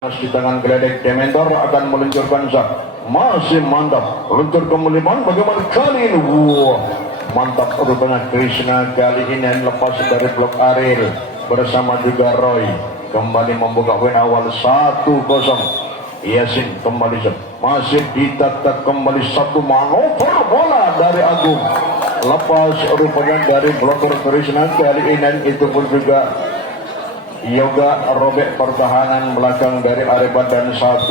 Di tangan geledek Dementor akan meluncurkan shot. Masih mantap. Luncur kembali bagaimana kali ini? Wah, mantap rupanya Krishna kali ini lepas dari blok Ariel bersama juga Roy. Kembali membuka win awal 1-0. Yasin kembali shot. Masih ditata kembali satu manuver bola dari Agung. Lepas rupanya dari bloker Krishna kali ini itu pun juga Yoga robek pertahanan belakang dari Areban dan 1-1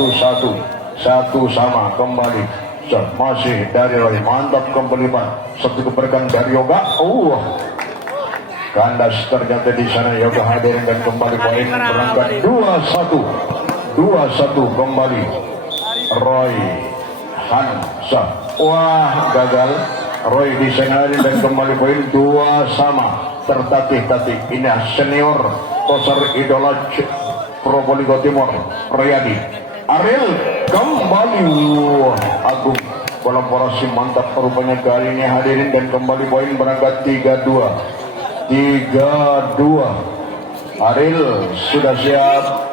sama kembali. Masih dari Roy, mantap kembali satu keberkan dari Yoga. Kandas ternyata di sana Yoga hadir dan kembali poin berangkat 2-1 kembali Roy Hansa. Wah, gagal Roy di sana dan kembali poin 2 sama. Tertatih-tatih ini senior Tosar idola Probolinggo Timur Riyadi Ariel kembali. Agung kolaborasi mantap rupanya kali ini hadirin dan kembali poin berangkat 3-2. Ariel sudah siap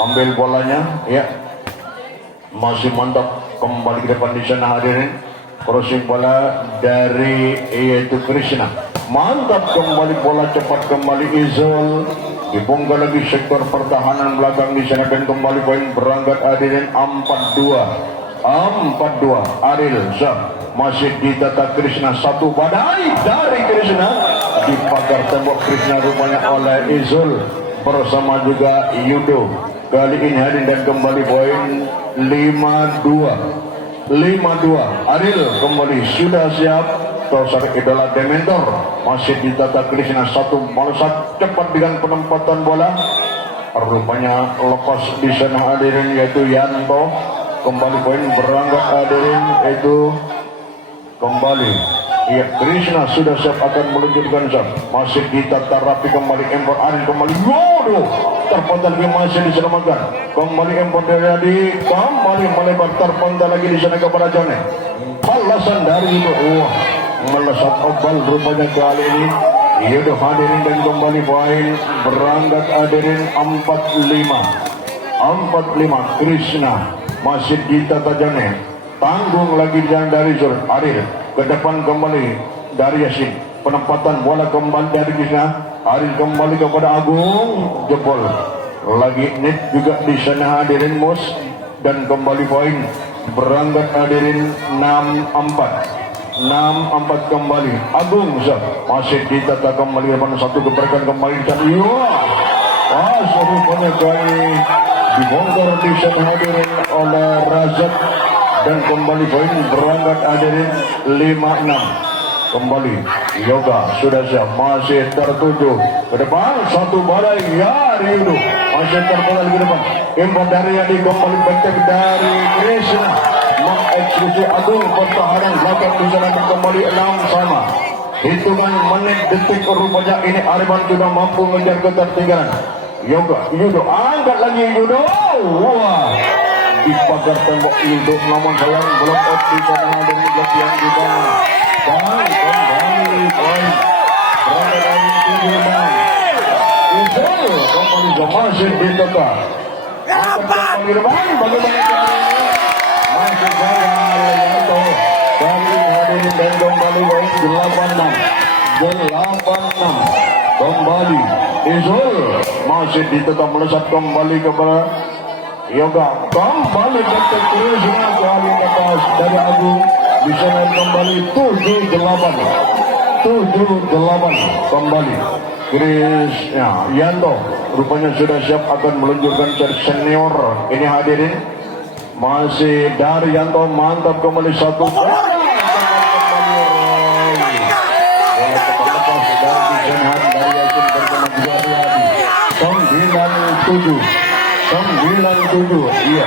ambil bolanya ya, masih mantap kembali ke depan di sana hadirin. Crossing bola dari yaitu Krishna, mantap kembali bola cepat kembali Izul, dibongkar lagi sektor pertahanan belakang di sana dan kembali poin berangkat hadirin 4-2. Ariel masih ditata Krishna, satu badai dari Krishna di pagar tembok Krishna rupanya oleh Izul bersama juga Yudo. Kali ini hadirin dan kembali poin 5-2. Ariel kembali sudah siap. Tosar idola Dementor masih ditata Krishna, satu melesat cepat dengan penempatan bola. Rupanya lepas di sana hadirin yaitu Yanto. Kembali poin berangkat hadirin yaitu kembali. Ya, Krishna sudah siap akan meluncurkan shot. Masih ditata rapi kembali Empor Ariel kembali. Waduh, terpental lagi masih diselamatkan. Kembali Empor dari kembali melebar terpental lagi di sana kepada Jone. Balasan dari itu. Melesat obal rupanya kali ini. Yudo hadirin dan kembali poin berangkat hadirin 4-5. Krishna masih ditata Jone. Tanggung lagi jalan dari Zul. Ariel ke depan kembali dari Yasin, penempatan bola kembali dari Krishna. Ariel kembali kepada Agung, jebol lagi net juga di sana hadirin Mus dan kembali poin berangkat hadirin 6-4 kembali Agung masih ditata kembali depan satu keberkan kembali dan serupanya kali dibongkar di sana hadirin oleh Razak dan kembali poin berangkat hadirin 5-6. Kembali Yoga sudah siap, masih tertuju ke depan satu badai ya Ryudo masih terpelal ke depan. Impor dari Yadi kembali pentek dari Krishna mengeksekusi Agung pertahanan belakang di sana kembali 6 sama. Hitungan menit detik rupanya ini Ariman sudah mampu mengejar ketertinggalan. Yudo angkat lagi Yudo. Wah, di pagar tembok Yudo namun sayang belum out di sana dan blok yang dibangun. Dan kembali poin berada dari 7-6. Izul kembali masih ditata. Akan kembali depan bagaimana masih gagal Yanto dari hadirin dan kembali poin 8-6. Kembali Izul masih ditata melesat kembali kepada Yoga. Kembali detik Krishna kali atas dari Agung. Bisa naik kembali 7-8 kembali Krishna. Yanto rupanya sudah siap akan meluncurkan senior ini hadirin. Masih dari Yanto, mantap kembali satu iya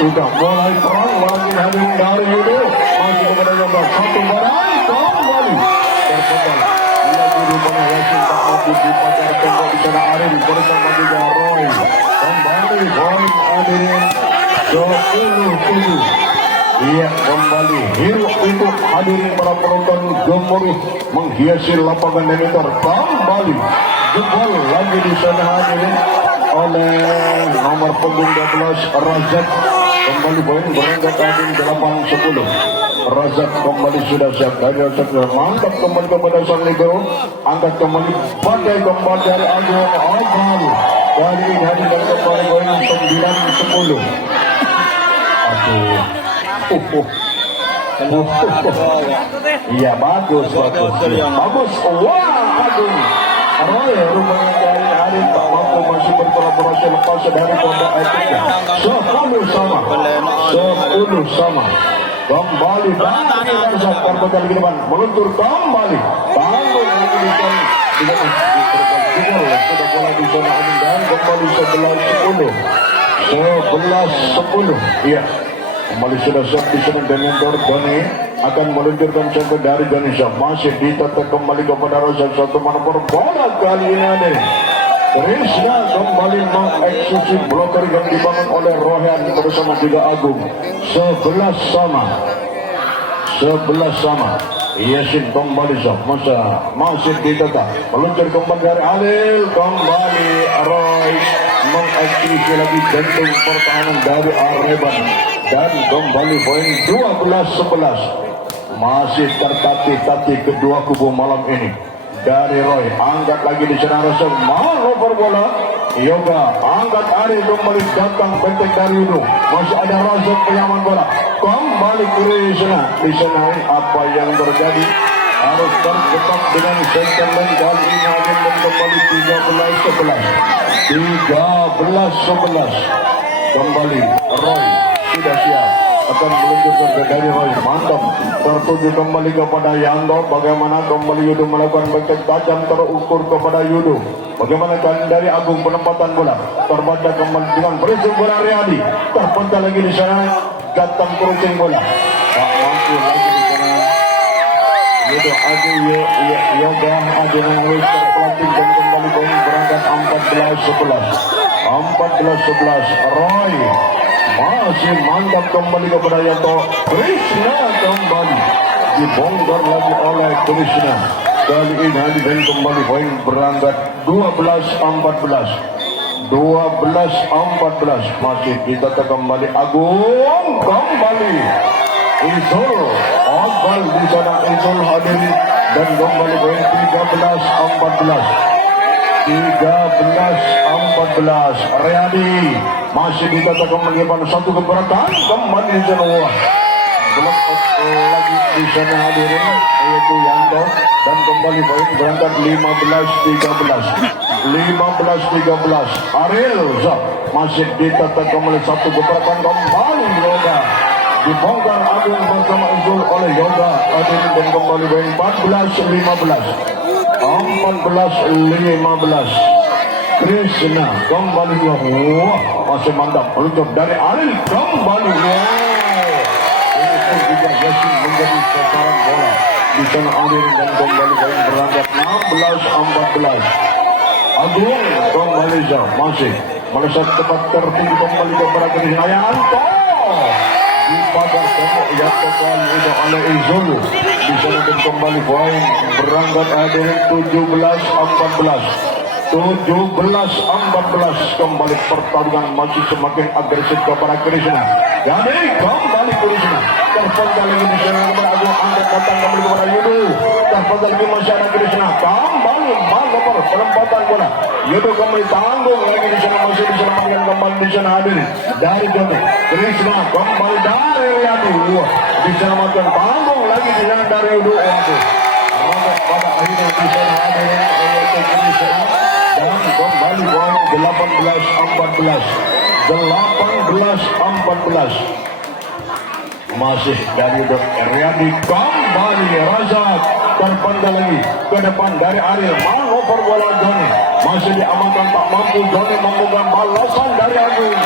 sudah mulai perang lagi hadirin dari Yudo masih kepada Yoga satu badai kembali terpental lagi rupanya Yasin tak mampu di pacar tembok di sana Ariel bersama juga Roy. Kembali poin hadirin 10-7. Iya kembali hiruk itu hadirin para penonton gemuruh menghiasi lapangan Dementor. Kembali jebol lagi di sana hadirin oleh nomor punggung 12 Razak. Kembali poin berangkat adil 8-10. Razak kembali sudah siap dari Razak, mantap kembali kepada sang libero, angkat kembali pandai kembali dari Agung Oval. Kali ini hadirkan kembali poin 9-10. Aduh. Iya bagus. Bagus. Wah, Agung Roy rupanya dari hari tak mampu masih berkolaborasi lepas dari pondok etiknya. 10 sama. Kembali dari Razak terbekal ke depan, meluntur kembali. Tanggung menunjukkan sudah bola di zona aman dan kembali 11-10. Iya. Kembali sudah siap di sini Dementor Doni akan meluncurkan satu dari Ganesha, masih ditata kembali kepada Razak, satu manopor bola kali ini ada Krishna kembali mengeksekusi bloker yang dibangun oleh Rohan bersama juga Agung. 11 sama. Yasin kembali masih ditata meluncur kembali dari Alil, kembali Roy mengeksekusi lagi jantung pertahanan dari Areban dan kembali poin 12-11. Masih tertatih-tatih kedua kubu malam ini. Dari Roy angkat lagi di sana Razak, mau bola Yoga angkat Ari kembali datang bentek dari Yudo, masih ada Razak penyaman bola kembali Krishna. Di sana apa yang terjadi harus terketat dengan sentimen kali ini akan kembali 13-11. Kembali Roy sudah siap akan meluncurkan dari Roy, mantap tertuju kembali kepada Yanto. Bagaimana kembali Yudo melakukan bentek tajam terukur kepada Yudo. Bagaimana kali dari Agung penempatan bola terbaca kembali dengan berisik bola Riyadi, terpental lagi di sana datang kerucing bola tak mampu lagi di sana Yudo Agung Yoga Agung Lewis terpelanting dan kembali poin berangkat 14-11. Roy masih mantap kembali kepada Yanto. Krishna kembali dibongkar lagi oleh Krishna. Kali ini dan kembali poin berangkat 12-14. Masih ditata kembali Agung kembali Izul Oval di sana Izul hadir dan kembali poin 13-14. Riyadi masih ditata kembali satu keberatan kembali di sana blok lagi di sana hadirin yaitu Yanto dan kembali poin berangkat 15-13. Ariel masih ditata kembali satu keberatan kembali Yoga dibongkar Agung bersama Izul oleh Yoga hadirin dan kembali poin 14-15. Krishna kembali masih mantap meluncur dari Ariel kembali ini pun juga Yasin menjadi sasaran bola di sana Ariel dan kembali poin berangkat 16-14. Agung kembali masih melesat tepat tertinggi kembali kepada Krishna Yanto di pagar tembok Yanto kali ini oleh Izulu di sana dan kembali poin berangkat Ariel 17-14. Kembali pertarungan masih semakin agresif kepada Krishna. Jadi kembali Krishna terpental lagi di sana kepada Agung angkat datang kembali kepada Yudo. Terpental lagi masih ada Krishna kembali mantap penempatan bola. Yudo kembali tanggung lagi di sana masih di sana makin kembali di sana hadir dari Jono. Krishna kembali dari Riyadi di sana makin tanggung lagi di sana dari Yudo. Pada akhirnya di sana hadir yaitu Krishna. Dan kembali poin 18-14. Masih dari Riyadi kembali Razak terpandang lagi ke depan dari Ariel manuver bola Joni masih diamankan tak mampu Joni memegang balasan dari Agung.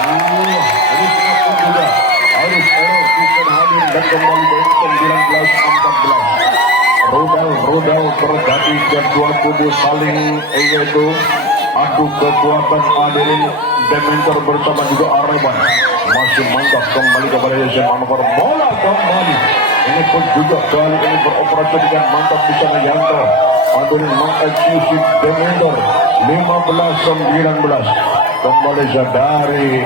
Krishna pun juga harus Krishna hadir dan kembali poin 19-14. Rudal terjadi kedua kubu saling yaitu adu kekuatan hadirin Dementor bersama juga Areban masih mantap kembali kepada Yasin manuver bola kembali ini pun juga kali ini beroperasi dengan mantap di sana Yanto hadirin mengeksekusi Dementor 15-19. Kembali dari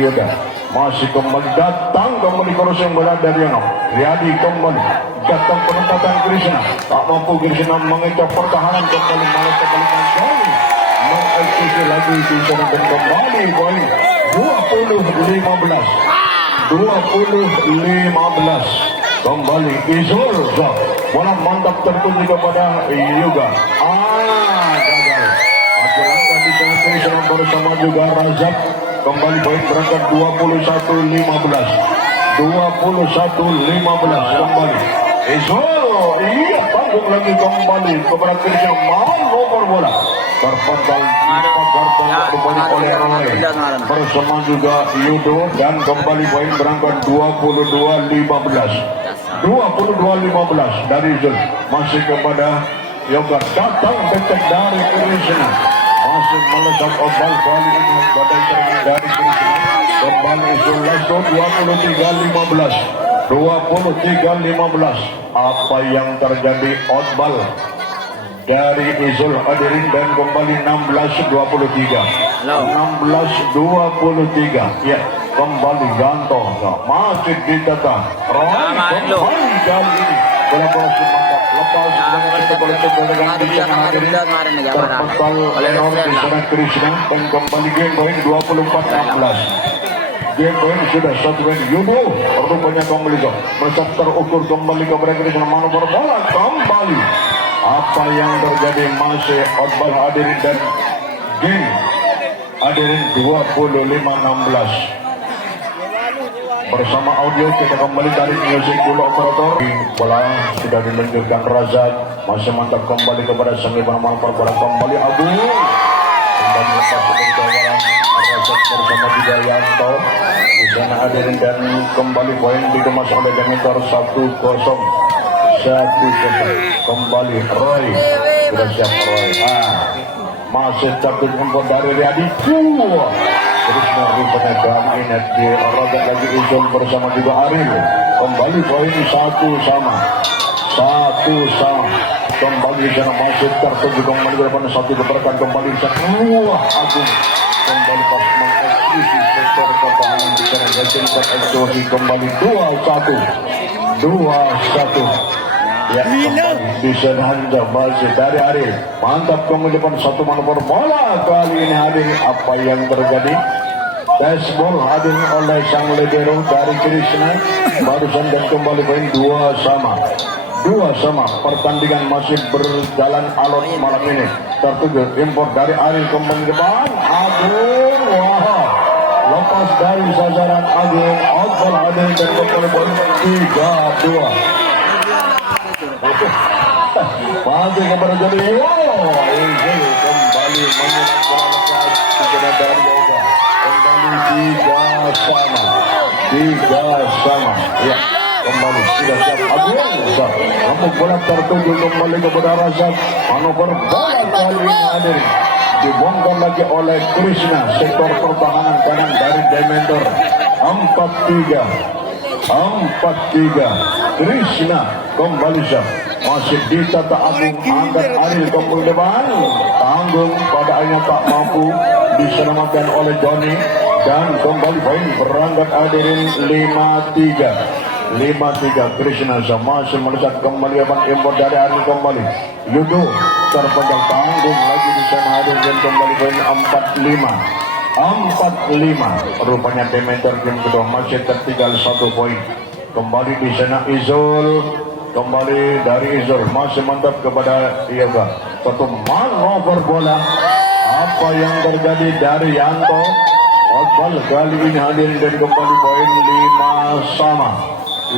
Yuda. Masih kembali datang kembali kurus yang bola dari Yono. Riyadi kembali datang penempatan Krishna. Tak mampu Krishna mengejar pertahanan kembali malah kembali kembali. Mengeksekusi lagi di sana dan kembali poin 20-15. 20-15. Kembali Izul. Bola mantap tertuju kepada Yuga. Gagal. Langkah di sana Krishna bersama juga Razak. Kembali poin berangkat 21-15. 21-15 kembali. Iya panggung lagi kembali kepada Krishna. Mau nomor bola. Terpental dipagar oleh Roy. Bersama juga Yudo dan kembali poin berangkat 22-15. 22-15 dari Zul. Masih kepada Yoga. Datang dekat dari Krishna. Masih melesat oval kali ini badai serangan dari Krishna. Kembali Zul Lasto 23-15. 23-15. Apa yang terjadi outball dari Izul hadirin dan kembali 16-23. 16-23. Ya, kembali Ganto. Masih ditata. Kembali kali ini. Bola mantap. Lepas dengan dengan di sana hadirin. Terpental Leon di sana Krishna dan kembali game point 24-16. Game point sudah satu point. Yudo rupanya kembali kok. Mesat terukur kembali kepada Krishna. Manuver bola kembali. Apa yang terjadi masih outball hadirin dan game hadirin 25-16. Bersama audio kita kembali dari music dulu operator. Bola sudah diluncurkan Razak. Masih mantap kembali kepada semi penamaran bola kembali Agung. Kembali lepas sebentar bola Razak bersama juga Yanto. Di sana hadirin dan kembali poin dikemas oleh Demeter 1-0. 1-0 kembali Roy. Sudah siap Roy. Masih tertutup impor dari Riyadi. Terus merupanya kami di Rogat lagi Izul bersama juga Aril. Kembali poin 1-1. Kembali di sana masih tertuju kembali ke depan satu keberkan kembali di sana. Agung kembali pas mengeksekusi sektor pertahanan di sana Jason bereksekusi kembali 2-1. Ya, kembali di sana masih dari Aril. Mantap kembali depan satu manuver bola kali ini hadir. Apa yang terjadi? Dashball hadir oleh sang libero dari Krishna. Barusan dan kembali poin 2-2. Pertandingan masih berjalan alot malam ini. Tertuju impor dari Aril kembali depan. Agung, wah. Lepas dari sasaran Agung. Outball hadir dan kembali poin 3-2. Masih kepada jadi ini kembali menang bola lepas kepada dari Yoga. Kembali 3-3. Ya, kembali sudah siap Agung. Namun bola tertuju kembali kepada Razak. Manuver bola kali ini hadir dibongkar lagi oleh Krishna. Sektor pertahanan kanan dari Demeter 4-3. Krishna kembali siap. Masih ditata Agung angkat Aril kembali depan. Tanggung pada akhirnya tak mampu diselamatkan oleh Johnny. Dan kembali poin berangkat hadirin 5-3. Krishna masih melesat kembali depan impor dari Aril kembali. Yudo terpegang tanggung lagi di sana hadir dan kembali poin 4-5. Rupanya Demeter game kedua masih tertinggal 1 poin. Kembali di sana Izul. Kembali dari Izul masih mantap kepada Yoga. Satu manuver bola. Apa yang terjadi dari Yanto? Outball kali ini hadir dan kembali poin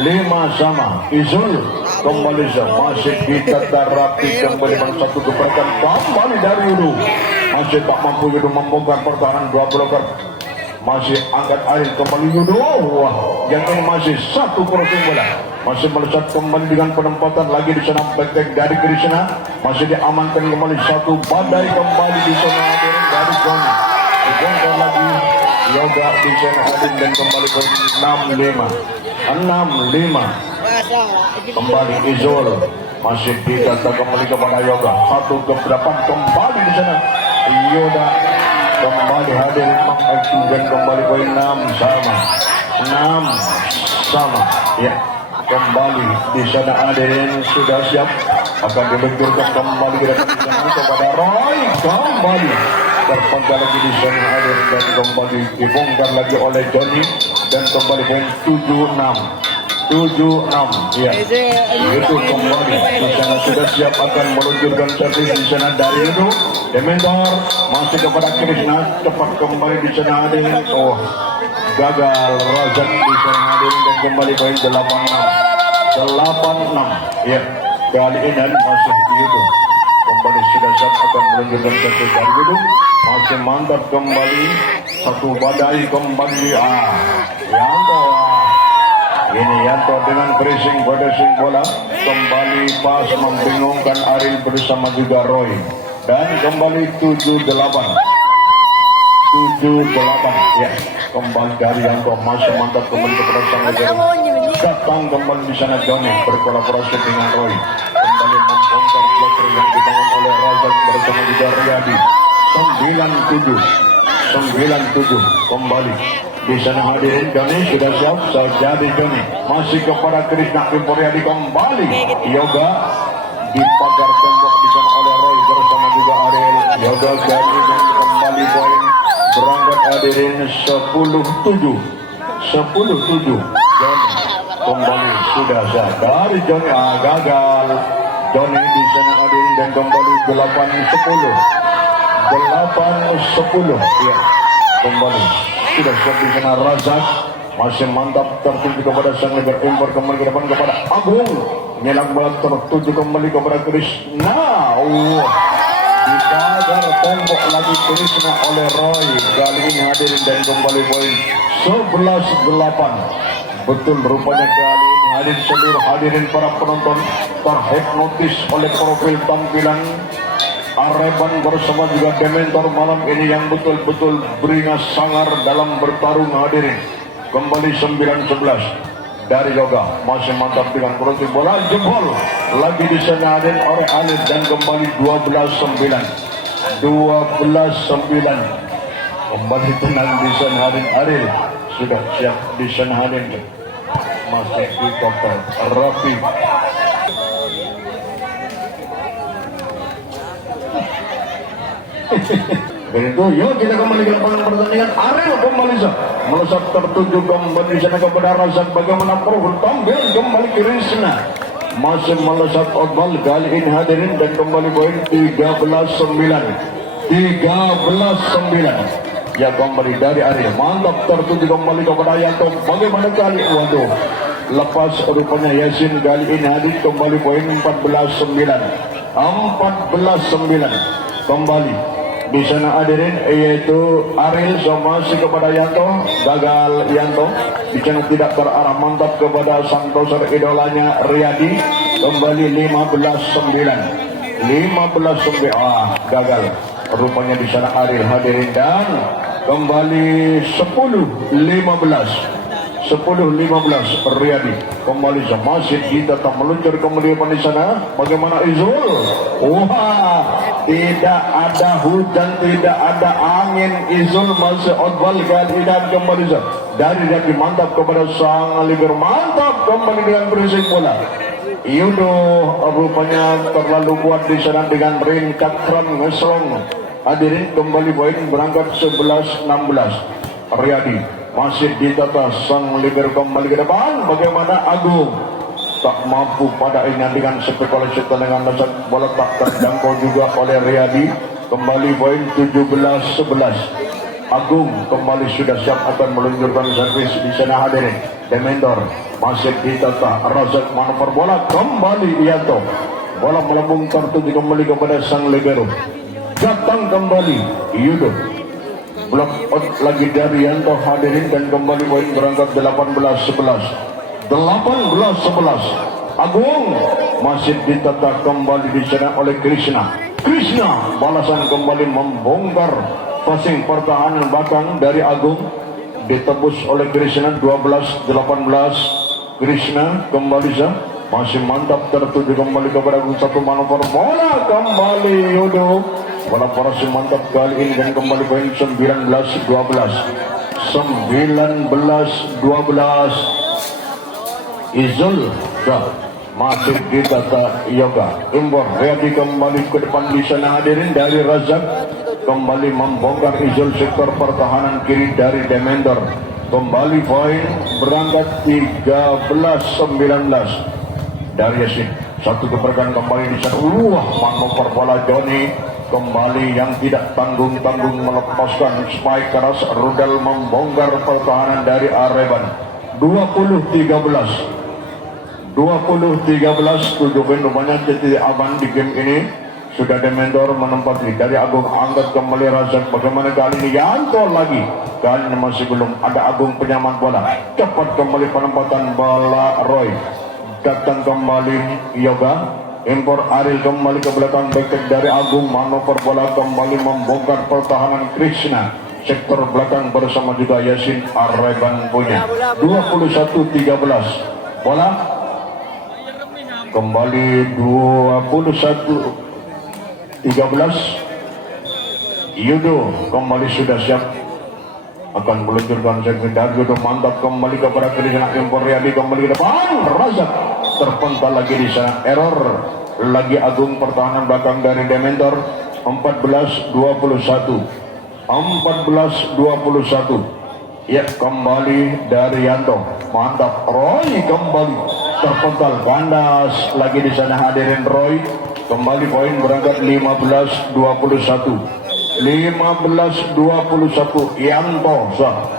5-5. Izul kembali masih ditata rapi kembali satu gebrakan kembali dari Yudo. Masih tak mampu Yudo membongkar pertahanan 2 bloker. Masih angkat Aril kembali Yudo. Wah, yang ini masih satu crossing bola. Masih melesat kembali dengan penempatan lagi di sana back dari Krishna. Masih diamankan kembali satu badai kembali di sana dari John. Dibongkar lagi Yoga di sana hadir dan kembali ke 6-5. Kembali Izul masih ditata kembali kepada Yoga. Satu ke 8 kembali di sana. Yoda kembali hadir mengaksi dan kembali poin 6 sama ya. Kembali di sana hadirin sudah siap akan dibenturkan kembali gerakan di sana kepada Roy, kembali terpangkal lagi di sana hadirin dan kembali dibongkar lagi oleh Johnny dan kembali poin 76 ya. Itu kembali di sana sudah siap akan meluncurkan servis di sana dari itu Dementor masih kepada Krishna, cepat kembali di sana hadirin. Oh, gagal Razak di sana hadirin dan kembali poin 86 ya. Kali ini masih itu kembali sudah siap akan meluncurkan servis dari itu. Masih mantap kembali satu badai kembali Yanto ini Yanto dengan pressing bola kembali pas membingungkan Aril bersama juga Roy dan kembali 78 ya. Kembali dari Yanto masih mantap kembali kepada sang negara datang kembali di sana Johnny berkolaborasi dengan Roy kembali membongkar blocker yang dibangun oleh Razak bersama juga Riyadi 97 kembali di sana hadirin. Johnny sudah siap jadi Johnny masih kepada Krishna Imporiadi kembali Yoga di pagar tembok di sana oleh Roy bersama juga Ariel Yoga jadi dan kembali poin berangkat hadirin 10-7 Johnny kembali sudah siap dari Johnny gagal Johnny di sana hadirin dan kembali 8-10 ya. Kembali sudah siap di sana Razak masih mantap tertuju kepada sang lebar impor kembali ke depan kepada Agung nyelang bola tertuju kembali kepada Krishna dipagar tembok lagi Krishna oleh Roy kali ini hadirin dan kembali poin 11-8 betul rupanya kali ini hadirin seluruh hadirin para penonton terhipnotis oleh profil tampilan Areban bersama juga Dementor malam ini yang betul-betul beringas sangar dalam bertarung hadirin. Kembali 9-11 dari Yoga masih mantap dengan proses bola jebol lagi di sana hadirin oleh Alif dan kembali 12-9 kembali tenang di sana hadirin. Aril sudah siap di sana hadirin masih di koper Rafi begitu, yuk kita kembali ke lapangan pertandingan. Ariel kembali melesat tertuju kembali di sana kepada Razak bagaimana profil tampil kembali Krishna masih melesat outball kali ini hadirin dan kembali poin 13-9 ya. Kembali dari Ariel mantap tertuju kembali kepada Yanto bagaimana kali waduh lepas rupanya Yasin kali ini hadir kembali poin 14-9 kembali di sana hadirin yaitu Ariel masih kepada Yanto gagal Yanto di sana tidak terarah mantap kepada Santoser idolanya Riyadi kembali 15-9 gagal rupanya di sana Ariel hadirin dan kembali 10-15 Riyadi kembali masih kita tak meluncur kemudian di sana bagaimana Izul tidak ada hujan tidak ada angin Izul masih outball kali dan kembali dari Riyadi mantap kepada sang Aligar mantap kembali dengan berisik bola Yudo rupanya terlalu kuat di sana dengan ring cakram ngeslong hadirin kembali poin berangkat 11-16 Riyadi masih ditata sang leader kembali ke depan bagaimana Agung tak mampu pada ini dengan spekulasi dengan dasar bola tak terjangkau juga oleh Riyadi kembali poin 17-11 Agung kembali sudah siap akan meluncurkan servis di sana hadirin Dementor masih ditata Razak manuver bola kembali Yanto bola melambung tertuju kembali kepada sang libero datang kembali Yudo blok out lagi dari Yanto hadirin dan kembali poin berangkat 18-11 Agung masih ditata kembali di sana oleh Krishna balasan kembali membongkar passing pertahanan belakang dari Agung ditebus oleh Krishna 12-18 Krishna kembali masih mantap tertuju kembali kepada Agung satu manuver bola kembali Yudo Kolaborasi mantap kali ini dan kembali poin 19-12. 19-12. Izul masih di tata yoga. Imbor ready kembali ke depan di sana hadirin dari Razak. Kembali membongkar Izul sektor pertahanan kiri dari Demendor. Kembali poin berangkat 13-19 dari Yasin. Satu keperkan kembali di sana. Manuver bola Joni kembali yang tidak tanggung-tanggung melepaskan spike keras. Rudal membongkar pertahanan dari Areban. 20-13. 20-13. 7 poin rupanya titik aman di game ini. Sudah Demendor menempati dari Agung, angkat kembali Razak. Bagaimana kali ini Yanto lagi. Kali ini masih belum ada Agung penyaman bola. Cepat kembali penempatan bola Roy. Datang kembali Yoga. Impor Aril kembali ke belakang, backup dari Agung. Manuver bola kembali membongkar pertahanan Krishna. Sektor belakang bersama juga Yasin Areban punya. 21-13. Bola kembali 21-13. Yudo kembali sudah siap akan meluncurkan sektor. Yudo mantap kembali kepada Krishna. Impor Riyadi kembali ke depan. Razak terpental lagi di sana. Error lagi Agung, pertahanan belakang dari Dementor. 14-21. 14-21. Ya, kembali dari Yanto. Mantap. Roy kembali terpental, kandas lagi di sana hadirin Roy. Kembali poin berangkat 15-21. 15-21. Yanto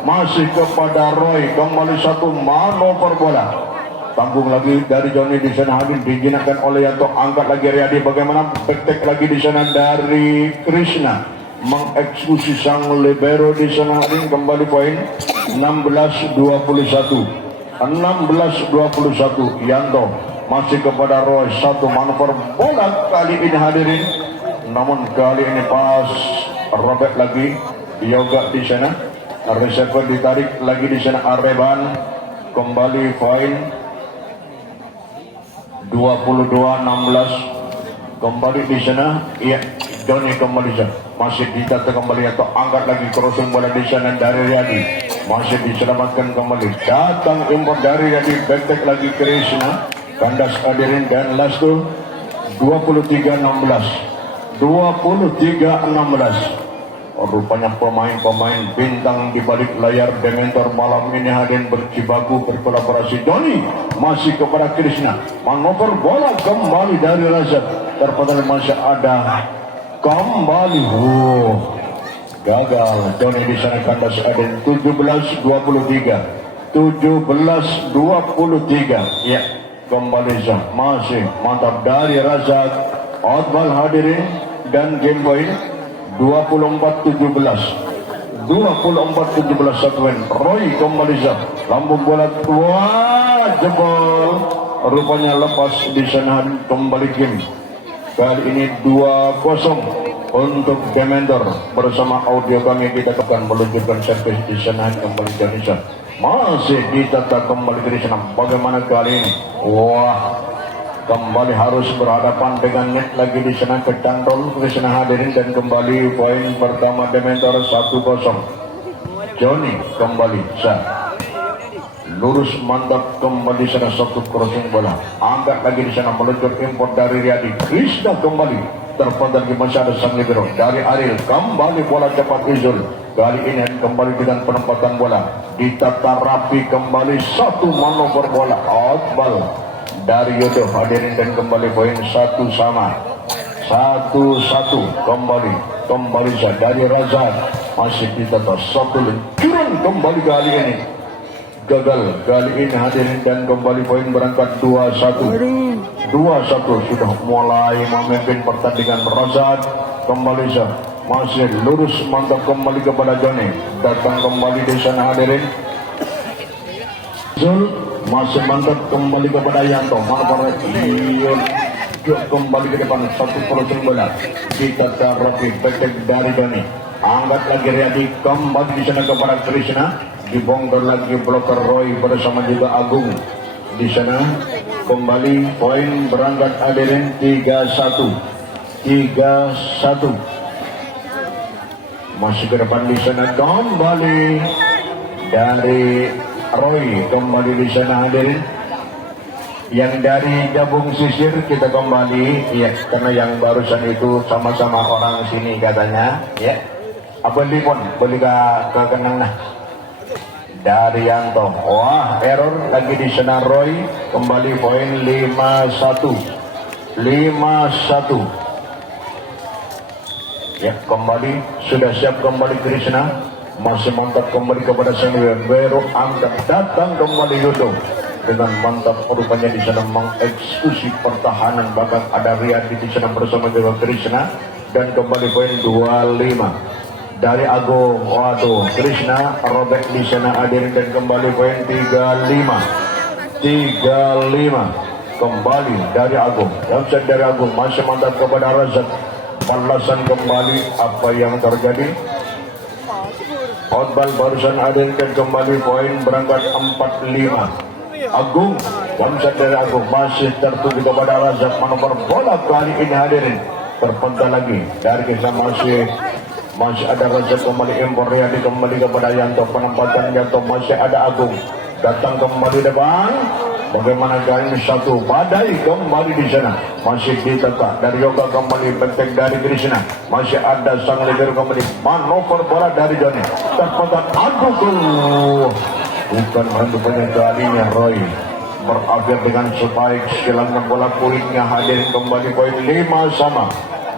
masih kepada Roy. Kembali satu manuver bola. Tanggung lagi dari Joni di sana hadir, dijinakkan oleh Yanto. Angkat lagi Riyadi. Bagaimana bektek lagi di sana dari Krishna. Mengeksekusi sang libero di sana hadir. Kembali poin 16-21. 16-21. Yanto masih kepada Roy. Satu manuver bola kali ini hadirin. Namun kali ini pas robek lagi. Yoga di sana. Receiver ditarik lagi di sana Areban. Kembali poin 22-16. Kembali di sana. Iya, Joni kembali sana. Masih ditata kembali atau angkat lagi crossing bola di sana dari Riyadi. Masih diselamatkan kembali. Datang impor dari Riyadi. Backtrack lagi Krishna. Kandas hadirin dan last goal 23-16. 23-16. Rupanya pemain-pemain bintang di balik layar Dementor malam ini hadirin berjibaku berkolaborasi. Joni masih kepada Krishna. Manuver bola kembali dari Razak. Terpental masih ada kembali. Gagal. Joni di sana kandas hadirin. 17-23. 17-23. Ya, kembali masih mantap dari Razak. Outball hadirin dan game point 24-17. 24-17 satu win. Roy kembali lambung bola tua jebol. Rupanya lepas di sana kembali game. Kali ini 2-0 untuk Demendor. Bersama audio kami kita akan meluncurkan servis di sana kembali Janisa. Masih ditata kembali dari sana. Bagaimana kali ini? Kembali harus berhadapan dengan net lagi di sana kecantol di sana hadirin dan kembali poin pertama Dementor 1-0. Joni kembali lurus mantap kembali sana satu crossing bola. Angkat lagi di sana meluncur import dari Riyadi. Krishna kembali terpental di masih ada sang libero dari Aril. Kembali bola cepat Izul. Kali ini kembali dengan penempatan bola. Ditata rapi kembali satu manuver bola outball dari Yodo hadirin dan kembali poin 1 sama. 1-1 kembali dari Razak. Masih ditata satu luncuran kembali kali ini. Gagal kali ini hadirin dan kembali poin berangkat 2-1. 2-1 sudah mulai memimpin pertandingan. Razak kembali masih lurus mantap kembali kepada Joni. Datang kembali di sana hadirin. Zul masih mantap kembali kepada Yanto. Mana kembali ke depan satu crossing bola. Ditata rapi backtrack dari Joni. Angkat lagi Riyadi kembali di sana kepada Krishna. Dibongkar lagi blocker Roy bersama juga Agung. Di sana kembali poin berangkat hadirin 3-1. 3-1. masih ke depan di sana kembali dari Roy, kembali di sana hadirin. Yang dari Jabung Sisir kita kembali ya, karena yang barusan itu sama-sama orang sini katanya ya. Apa lipon boleh ke kenang nah dari Yanto. Wah, error lagi di sana Roy, kembali poin 5-1 ya. Kembali sudah siap kembali Krishna, masih mantap kembali kepada Samuel Baru, angkat datang kembali Yudo dengan mantap rupanya di sana mengeksekusi pertahanan, bahkan ada Riyadi di sana bersama dengan Krishna, dan kembali poin 25 dari Agung. Waduh, Krishna robek di sana hadirin, dan kembali poin 35 kembali dari Agung. Yang dari Agung masih mantap kepada Razak, balasan kembali apa yang terjadi. Outball barusan hadirin, dan kembali poin berangkat 45. Agung, bangsa dari Agung masih tertuju kepada Razak, manuver bola kali ini hadirin terpental lagi dari kisah masih ada Razak kembali impor Riyadi, kembali kepada Yanto, penempatan Yanto, masih ada Agung datang kembali depan. Bagaimana kali ini satu badai kembali di sana, masih ditata dari Yoga, kembali penting dari Krishna, masih ada sang leader kembali, manuver bola dari Joni, terpental Agung. Bukan rupanya kalinya Roy berakhir dengan spike, silangkan bola poinnya hadir kembali poin 5 sama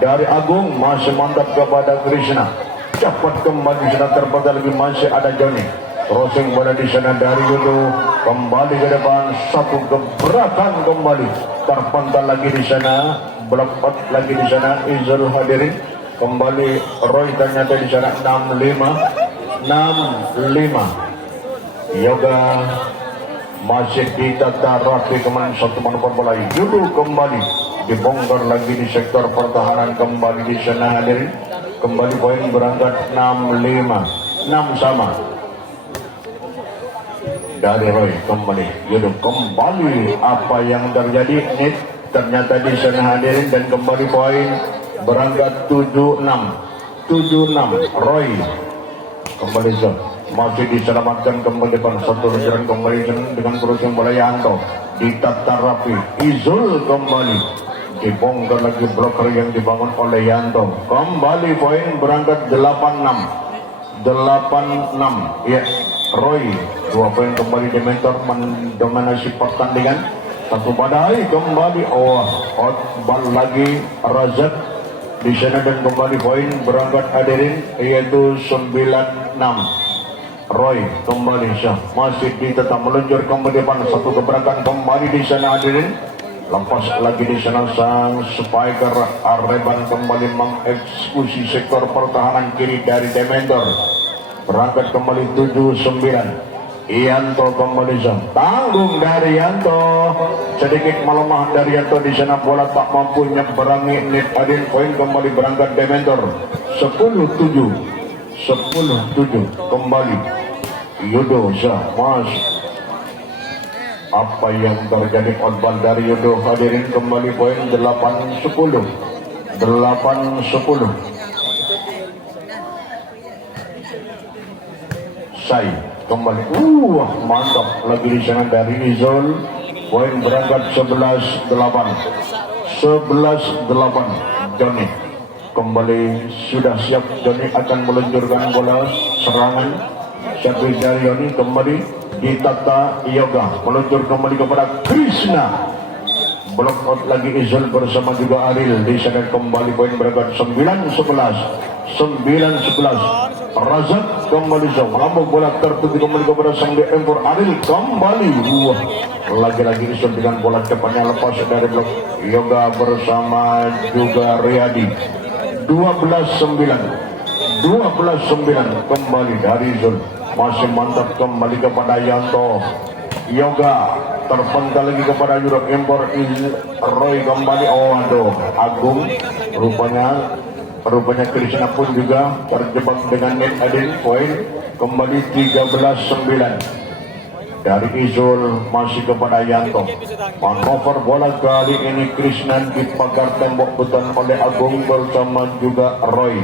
dari Agung, masih mantap kepada Krishna, cepat kembali sudah terpental lagi, masih ada Joni, crossing bola di sana dari Yudo, kembali ke depan, satu gebrakan kembali terpental lagi di sana, blok lagi di sana Izul hadirin, kembali Roy ternyata di sana 65. Yoga masih ditata rapi kemarin, satu manuver bola Yudo kembali dibongkar lagi di sektor pertahanan, kembali di sana hadirin, kembali poin berangkat 65 6 sama dari Roy, kembali Yudo, kembali apa yang terjadi ini ternyata di sana hadirin, dan kembali poin berangkat 76 Roy kembali masih diselamatkan kembali depan, satu jalan kembali dengan crossing bola Yanto, ditata rapi Izul, kembali dibongkar lagi bloker yang dibangun oleh Yanto, kembali poin berangkat 86 ya. Roy 2 poin kembali di mentor, mendominasi pertandingan, satu badai kembali. Outball lagi Razak di sana, dan kembali poin berangkat hadirin yaitu 96. Roy kembali masih ditetap meluncur kembali depan, satu gebrakan kembali di sana hadirin, lepas lagi di sana sang spiker Arreban kembali mengeksekusi sektor pertahanan kiri dari Dementor, berangkat kembali 79. Yanto kembali tanggung dari Yanto, sedikit melemah dari Yanto di sana, bola tak mampu menyeberangi net hadirin, poin kembali berangkat Dementor 10-7 kembali Yudo Mas. Apa yang terjadi, outball dari Yudo hadirin, kembali poin 8-10 Sai kembali, mantap lagi di sana dari Izul, poin berangkat 11-8 Joni kembali sudah siap, Joni akan meluncurkan bola serangan, satu dari Joni kembali ditata Yoga, meluncur kembali kepada Krishna, blok out lagi Izul bersama juga Aril di sana, kembali poin berangkat 9-11 Razak kembali melambung bola tertuju kembali kepada sang empor Aril, kembali lagi-lagi Izul dengan bola cepatnya lepas dari blok Yoga bersama juga Riyadi. 12-9 kembali dari Izul, masih mantap kembali kepada Yanto. Yoga terpental lagi kepada Europe impor Roy kembali. Agung rupanya Krishna pun juga terjebak dengan net adil, poin kembali 13-9 dari Izul masih kepada Yanto. Manuver bola kali ini Krishna dipagar tembok beton oleh Agung bersama juga Roy.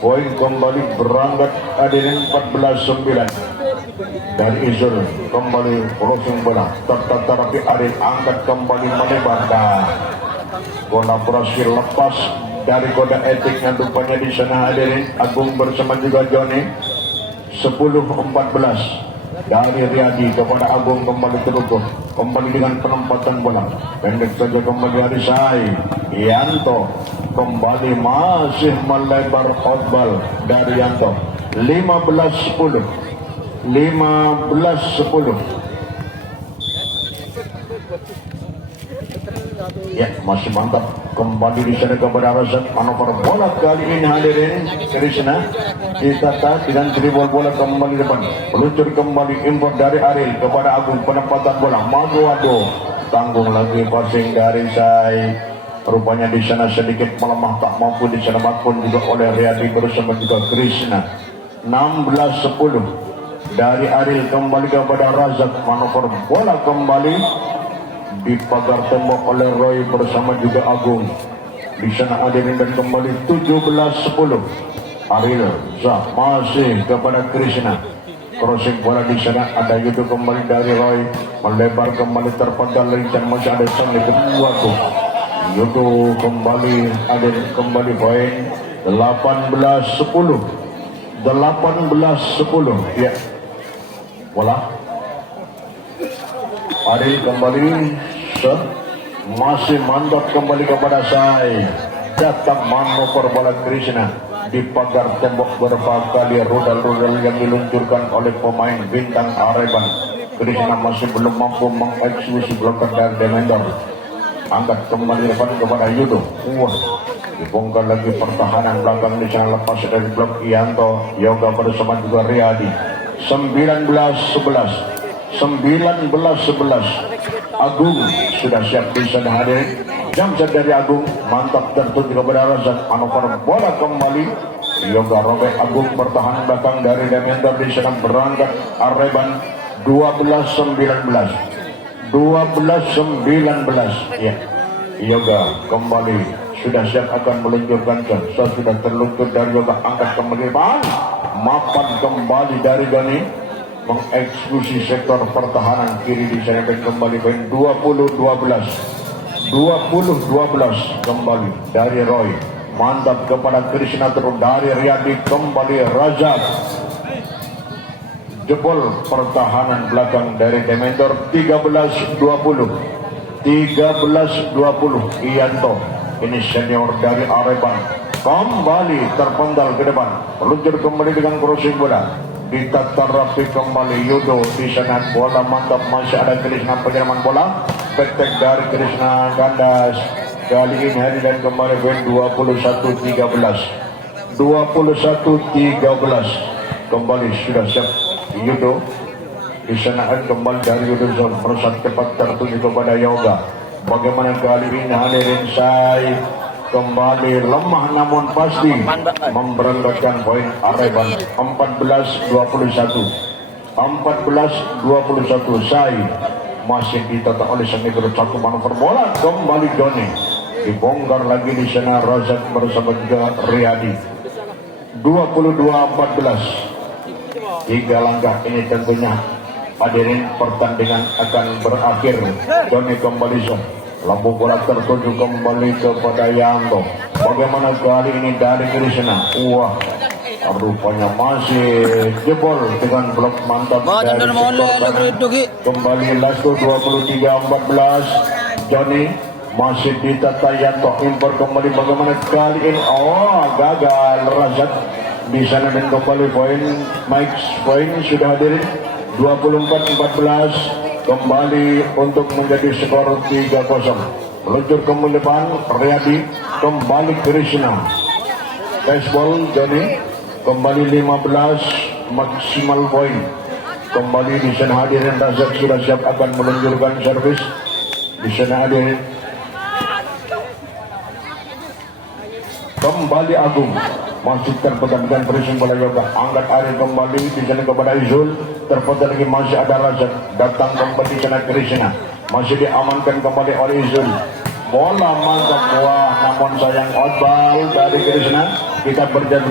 poin kembali berangkat hadirin 14-9 dari Izul kembali crossing bola tetapi Adil angkat kembali melebar dan kolaborasi lepas dari kode etik yang rupanya di sana hadirin Agung bersama juga Joni 10-14 dari Riyadi kepada Agung kembali terukur kembali dengan penempatan bola pendek saja kembali Arisai Yanto kembali masih melebar outball dari Yanto 15-10 ya masih mantap kembali di sana kepada Razak manuver bola kali ini hadirin Krishna ditata dengan dribble bola kembali depan meluncur kembali import dari Aril kepada Agung penempatan bola Maguado tanggung lagi passing dari Sai rupanya di sana sedikit melemah tak mampu diselamatkan juga oleh Riyadi bersama juga Krishna 16-10 dari Aril kembali kepada Razak manuver bola kembali di pagar tembok oleh Roy bersama juga Agung di sana hadirin dan kembali 17-10 Aril Zah masih kepada Krishna crossing bola di sana ada Yudo kembali dari Roy melebar kembali terpendal dan masih ada sang kedua tuh Yudo kembali ada kembali poin 18-10 ya bola Aril kembali masih mantap kembali kepada Sai datang manuver bola Krishna di pagar tembok beberapa kali rudal-rudal yang diluncurkan oleh pemain bintang Areban Krishna masih belum mampu mengeksekusi blokan dari Demendor angkat kembali depan kepada Yudo dibongkar lagi pertahanan belakang di sana lepas dari blok Yanto Yoga bersama juga Riyadi 19-11 Agung sudah siap di sana hadir jam dari Agung mantap tertuju kepada Razak manuver bola kembali Yoga robek Agung bertahan belakang dari Demendor di sana berangkat Areban 12-19 ya Yoga kembali sudah siap akan meluncurkan sudah terluncur dari Yoga angkat kembali mapan kembali dari Gani mengeksekusi sektor pertahanan kiri di sana dan kembali poin 20-12 kembali dari Roy mantap kepada Krishna terus dari Riyadi kembali Razak jebol pertahanan belakang dari Demendor 13-20 Ianto ini senior dari Areban kembali terpendal ke depan meluncur kembali dengan crossing bola ditatar rapi kembali Yudo di sana bola mantap masih ada Krishna penyeraman bola petek dari Krishna Gandas kali ini hari dan kembali poin 21-13 kembali sudah siap Yudo di sana kembali dari Yudo zone merusak cepat tertuju kepada Yoga bagaimana kali ini hadirin Sai kembali lemah namun pasti memberangkatkan poin Areban 14-21 Sai masih ditata oleh Senegro satu manuver bola kembali Joni dibongkar lagi di sana Razak bersama juga Riyadi 22-14 tiga langkah ini tentunya hadirin pertandingan akan berakhir Joni kembali zone lampu bola tertuju kembali kepada Yanto bagaimana kali ini dari Krishna rupanya masih jebol dengan blok mantap dari kembali last 23-14 Johnny masih ditata Yanto impor kembali bagaimana kali ini gagal Razak di sana dan kembali poin sudah hadirin 24-14 kembali untuk menjadi skor 3-0 meluncur ke depan Riyadi kembali Krishna baseball Joni kembali 15 maksimal poin kembali di sana hadirin Razak sudah siap akan meluncurkan servis di sana hadirin kembali Agung masih terpegang dengan pressing bola Yoga angkat Aril kembali di sana kepada Izul terpegang lagi masih ada Razak datang kembali di sana Krishna masih diamankan kembali oleh Izul bola mantap namun sayang outball dari Krishna kita berjalan